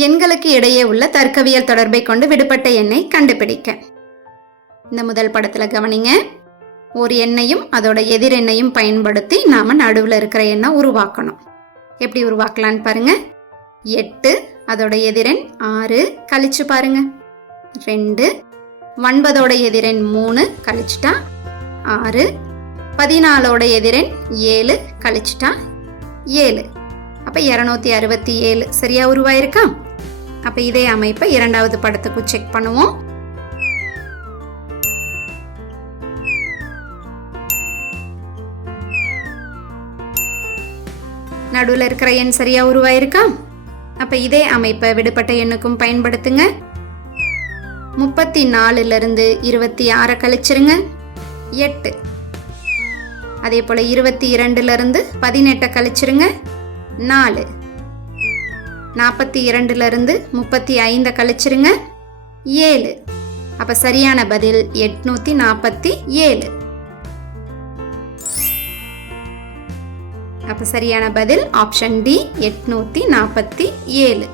எண்களுக்கு இடையே உள்ள தர்க்கவியல் தொடர்பை கொண்டு விடுபட்ட எண்ணை கண்டுபிடிக்க. இந்த முதல் படத்துல கவனிங்க. ஒரு எண்ணையும் அதோட எதிரெண்ணையும் பயன்படுத்தி நாம நடுவில் இருக்கிற எண்ணை உருவாக்கணும். எப்படி உருவாக்கலான்னு பாருங்க. எட்டு அதோட எதிரெண் ஆறு கழிச்சு பாருங்க. ரெண்டு ஒன்பதோட எதிரெண் மூணு கழிச்சிட்டா ஆறு. பதினாலோட எதிரெண் ஏழு கழிச்சிட்டா ஏழு. அப்போ இரநூத்தி அறுபத்தி ஏழு சரியா உருவாயிருக்கா? அப்போ இதே அமைப்பை இரண்டாவது படத்துக்கு செக் பண்ணுவோம். நடுவில் இருக்கிற எண் சரியா உருவாயிருக்கா? அப்போ இதே அமைப்பை விடுபட்ட எண்ணுக்கும் பயன்படுத்துங்க. முப்பத்தி நாலுல இருந்து இருபத்தி ஆறை கழிச்சிருங்க. எட்டு. அதே போல் இருபத்தி இரண்டுல இருந்து பதினெட்டை கழிச்சிருங்க. நாலு. நாற்பத்தி இரண்டுலேருந்து முப்பத்தி ஐந்தை கழிச்சிருங்க. ஏழு. அப்போ சரியான பதில் எட்நூற்றி நாற்பத்தி ஏழு. அப்போ சரியான பதில் ஆப்ஷன் டி எட்நூற்றி நாற்பத்தி ஏழு.